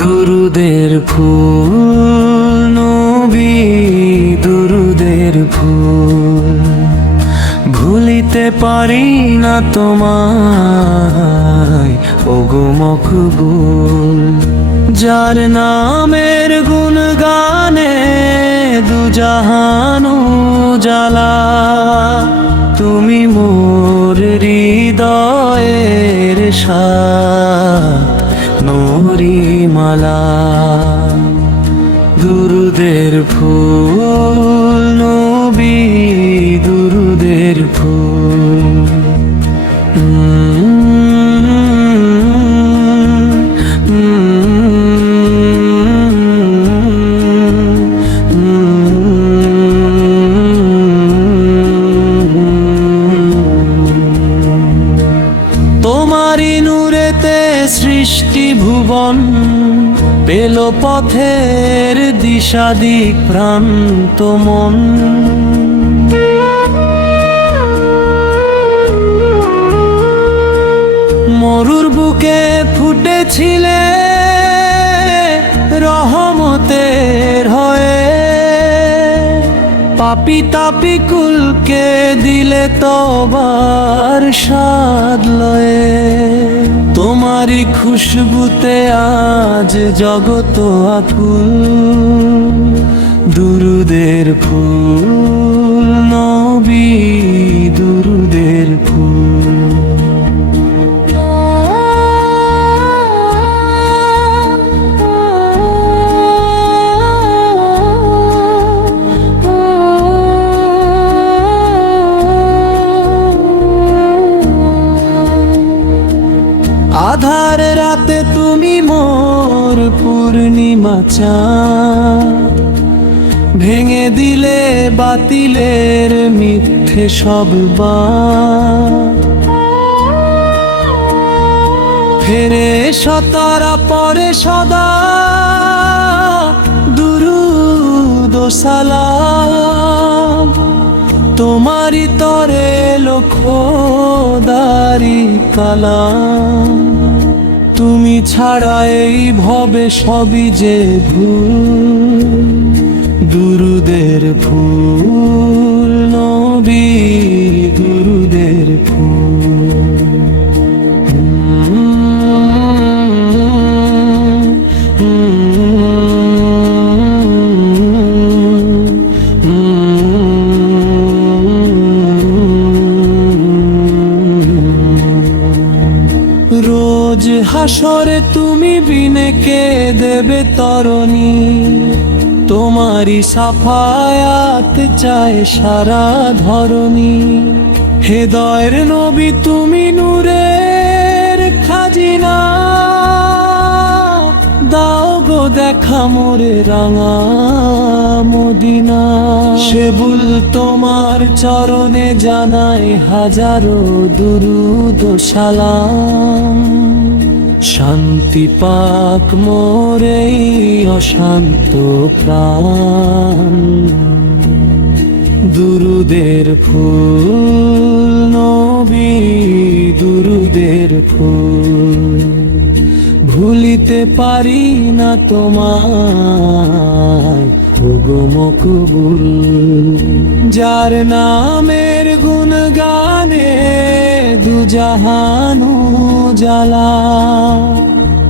দুরুদের ফুল নবী দুরুদের ফুল, ভুলিতে পারি না তোমায় ওগো মকবুল। যার নামের গুণগানে দুজাহান উজালা, তুমি মোর হৃদয়ের সাথ নূরি মালা। দুরুদের ফুল নবী দুরুদের ফুল, তোমারি নূরেতে সৃষ্টি ভুবন, পেল পথের দিশা দিক প্রান্ত মন। মরুর বুকে ফুটেছিলে রহমতের হয়ে, পাপি তাপি কুলকে দিলে তবার স্বাদ লয়ে। তোমারি খুশবুতে আজ জগত আকুল, দুরুদের ফুল নবী দুরুদের ফুল। আধার রাতে তুমি মোর পূর্ণিমা চাঁদ, ভেঙে দিলে বাতিলের মিথ্যে সব বাঁধ। ফেরে সতারা পরে সদা দুরুদ ও সালাম, তোমারি তরে খোদারি কালাম। তুমি ছাড়া এই ভবে সবই যে ভুল, দুরুদের ফুল নবী দুরুদের ফুল। রোজ হাসরে তুমি বিনে কে দেবে তরণী, তোমারি সাফায়াত চায় সারা ধরণী। হৃদয়ের নবী তুমি নূরের খাজিনা, দাও গো দেখা মোরে রাঙা মদিনা। সেবুল তোমার চরণে জানাই হাজারো দুরুদ ও সালাম, শান্তি পাক মোরে অশান্ত প্রাণ। দুরুদের ফুল নবী দুরুদের ফুল, ভুলিতে পারি না তোমায় ওগো মকবুল। যার নামের গুণগানে দুজাহান উজালা,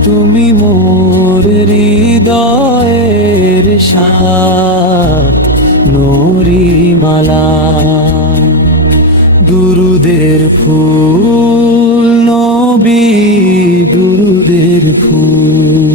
তুমি মোর হৃদয়ের সাথ নূরি মালা। দুরুদের ফুল নবী দুরুদের ফুল।